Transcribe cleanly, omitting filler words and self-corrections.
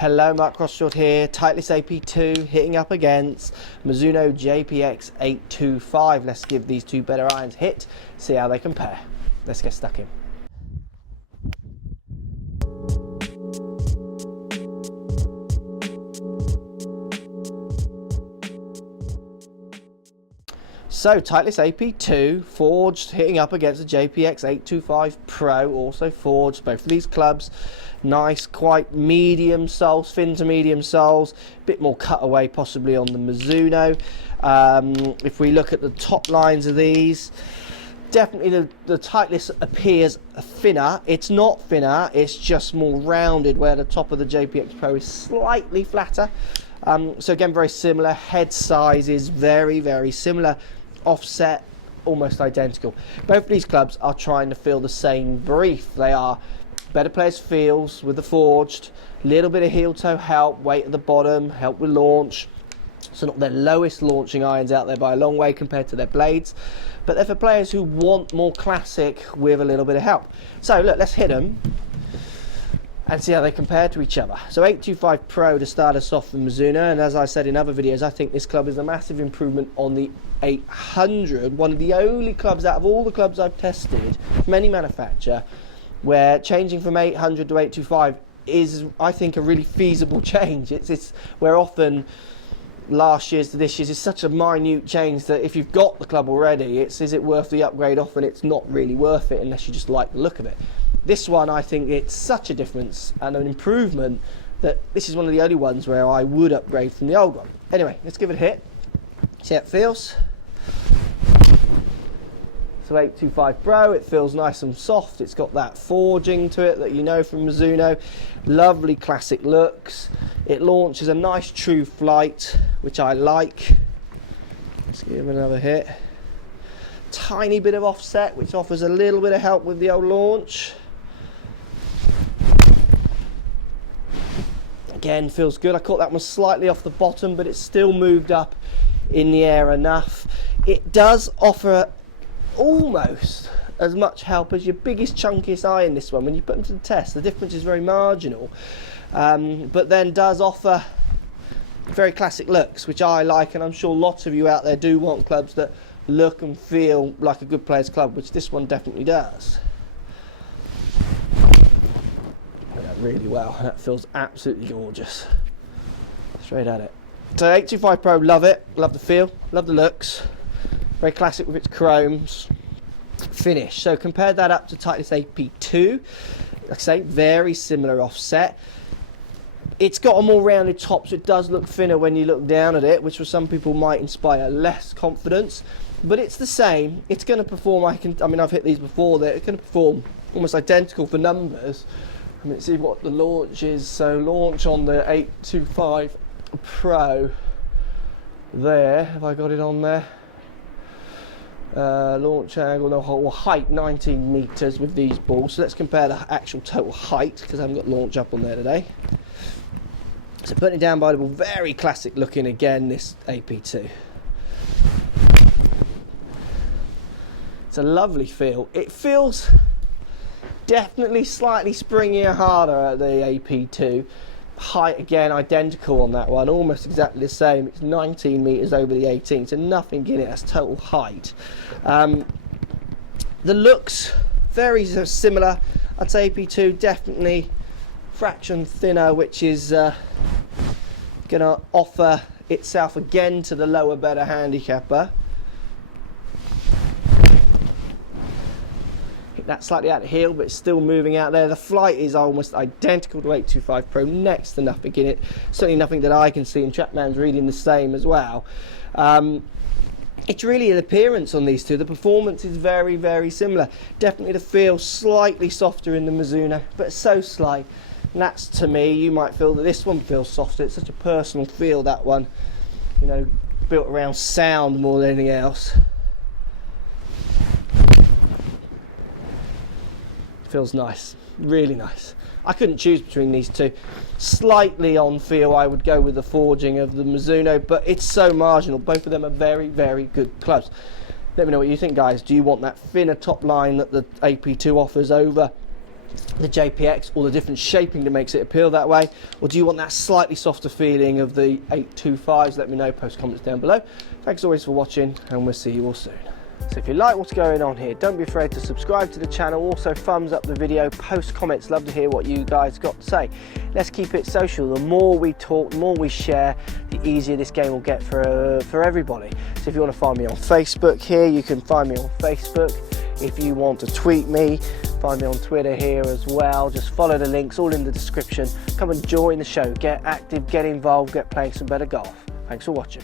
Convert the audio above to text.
Hello, Mark Crossfield here, Titleist AP2 hitting up against Mizuno JPX 825. Let's give these two better irons a hit, see how they compare. Let's get stuck in. So Titleist AP2 forged hitting up against the JPX 825 Pro, also forged. Both of these clubs nice, quite medium soles, thin to medium soles, a bit more cutaway possibly on the Mizuno. If we look at the top lines of these, definitely the Titleist appears thinner. It's not thinner, it's just more rounded, where the top of the JPX Pro is slightly flatter. So again, very similar. Head size is very similar. Offset almost identical. Both of these clubs are trying to fill the same brief. They are better players feels with the forged, little bit of heel toe help, weight at the bottom, help with launch. So not their lowest launching irons out there by a long way compared to their blades, but they're for players who want more classic with a little bit of help. So look, let's hit them and see how they compare to each other. So 825 Pro to start us off from Mizuno, and as I said in other videos, I think this club is a massive improvement on the 800, one of the only clubs out of all the clubs I've tested from any manufacturer where changing from 800 to 825 is, I think, a really feasible change. It's where often last year's to this year's is such a minute change that if you've got the club already, is it worth the upgrade? Often it's not really worth it unless you just like the look of it. This one, I think it's such a difference and an improvement that this is one of the only ones where I would upgrade from the old one. Anyway, let's give it a hit, see how it feels. So 825 Pro, it feels nice and soft. It's got that forging to it that you know from Mizuno. Lovely classic looks. It launches a nice true flight, which I like. Let's give it another hit. Tiny bit of offset, which offers a little bit of help with the old launch. Again, feels good. I caught that one slightly off the bottom, but it's still moved up in the air enough. It does offer almost as much help as your biggest chunkiest iron. This one, when you put them to the test, the difference is very marginal, but then does offer very classic looks, which I like, and I'm sure lots of you out there do want clubs that look and feel like a good player's club, which this one definitely does. Really well. That feels absolutely gorgeous. Straight at it. So 825 Pro, love it, love the feel, love the looks. Very classic with its chromes. Finish. So compare that up to Titleist AP2. Like I say, very similar offset. It's got a more rounded top, so it does look thinner when you look down at it, which for some people might inspire less confidence. But it's the same. It's going to perform. I mean, I've hit these before. It's going to perform almost identical for numbers. I mean, see what the launch is. So launch on the 825 Pro there. Have I got it on there? Launch angle, no, or height 19 meters with these balls. So let's compare the actual total height, because I haven't got launch up on there today. So putting it down by the ball, very classic looking again, this AP2. It's a lovely feel. It feels definitely slightly springier, harder at the AP2. Height again identical on that one, almost exactly the same. It's 19 meters over the 18, so nothing in it as total height. The looks very similar. I'd say AP2 definitely fraction thinner, which is going to offer itself again to the lower, better handicapper. That slightly out of heel, but it's still moving out there. The flight is almost identical to 825 Pro, next to nothing in it. Certainly nothing that I can see, and Chapman's reading the same as well. It's really an appearance on these two. The performance is very similar. Definitely the feel slightly softer in the Mizuno, but so slight. And that's, to me, you might feel that this one feels softer. It's such a personal feel, that one. You know, built around sound more than anything else. Feels nice, really nice. I couldn't choose between these two. Slightly on feel, I would go with the forging of the Mizuno, but it's so marginal. Both of them are very good clubs. Let me know what you think, guys. Do you want that thinner top line that the AP2 offers over the JPX, or the different shaping that makes it appeal that way, or do you want that slightly softer feeling of the 825s? Let me know, post comments down below. Thanks always for watching, and we'll see you all soon. So if you like what's going on here, don't be afraid to subscribe to the channel. Also thumbs up the video, post comments, love to hear what you guys got to say. Let's keep it social. The more we talk, the more we share, the easier this game will get for everybody. So if you want to find me on Facebook here, you can find me on Facebook. If you want to tweet me, find me on Twitter here as well. Just follow the links, all in the description. Come and join the show, get active, get involved, get playing some better golf. Thanks for watching.